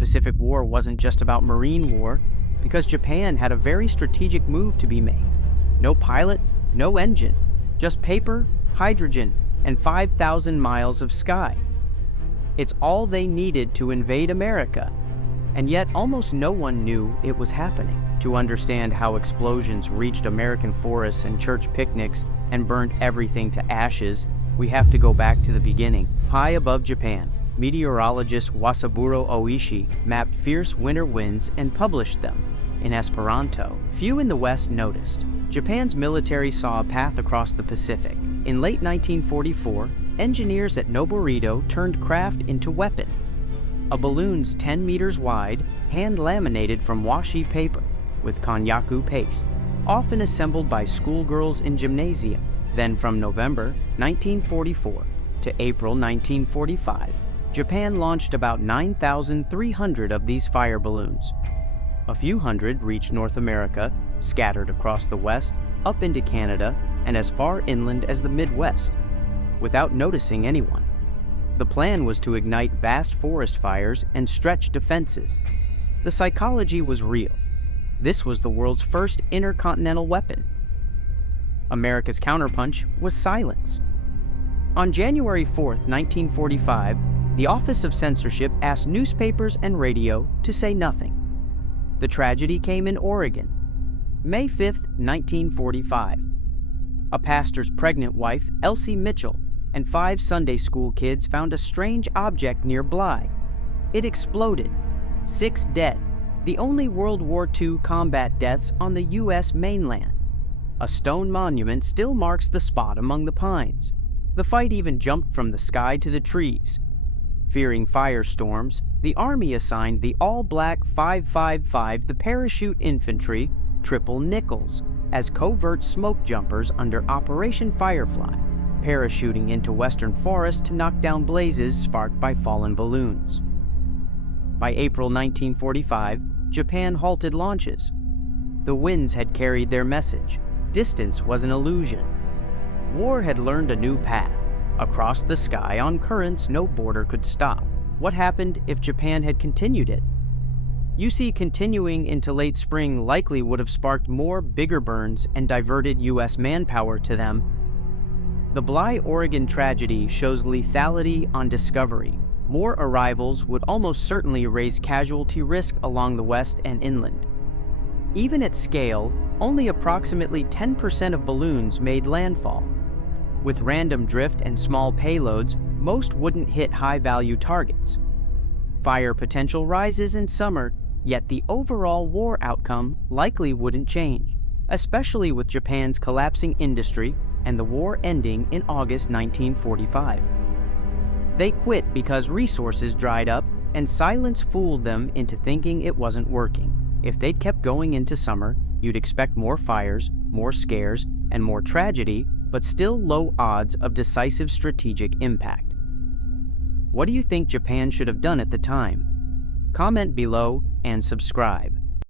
Pacific War wasn't just about marine war, because Japan had a very strategic move to be made. No pilot, no engine, just paper, hydrogen, and 5,000 miles of sky. It's all they needed to invade America, and yet almost no one knew it was happening. To understand how explosions reached American forests and church picnics and burned everything to ashes, we have to go back to the beginning. High above Japan, meteorologist Wasaburo Oishi mapped fierce winter winds and published them in Esperanto. Few in the West noticed. Japan's military saw a path across the Pacific. In late 1944, engineers at Noborito turned craft into weapon. A balloon's 10 meters wide, hand-laminated from washi paper with konnyaku paste, often assembled by schoolgirls in gymnasia. Then from November 1944 to April 1945, Japan launched about 9,300 of these fire balloons. A few hundred reached North America, scattered across the West, up into Canada, and as far inland as the Midwest, without noticing anyone. The plan was to ignite vast forest fires and stretch defenses. The psychology was real. This was the world's first intercontinental weapon. America's counterpunch was silence. On January 4, 1945, the Office of Censorship asked newspapers and radio to say nothing. The tragedy came in Oregon. May 5, 1945. A pastor's pregnant wife, Elsie Mitchell, and 5 Sunday school kids found a strange object near Bly. It exploded. 6 dead, the only World War II combat deaths on the U.S. mainland. A stone monument still marks the spot among the pines. The fight even jumped from the sky to the trees. Fearing firestorms, the Army assigned the all-black 555 the Parachute Infantry, Triple Nichols, as covert smoke jumpers under Operation Firefly, parachuting into western forests to knock down blazes sparked by fallen balloons. By April 1945, Japan halted launches. The winds had carried their message. Distance was an illusion. War had learned a new path. Across the sky on currents no border could stop. What happened if Japan had continued it? You see, continuing into late spring likely would have sparked more bigger burns and diverted U.S. manpower to them. The Bly, Oregon tragedy shows lethality on discovery. More arrivals would almost certainly raise casualty risk along the west and inland. Even at scale, only approximately 10% of balloons made landfall. With random drift and small payloads, most wouldn't hit high-value targets. Fire potential rises in summer, yet the overall war outcome likely wouldn't change, especially with Japan's collapsing industry and the war ending in August 1945. They quit because resources dried up and silence fooled them into thinking it wasn't working. If they'd kept going into summer, you'd expect more fires, more scares, and more tragedy, but still low odds of decisive strategic impact. What do you think Japan should have done at the time? Comment below and subscribe.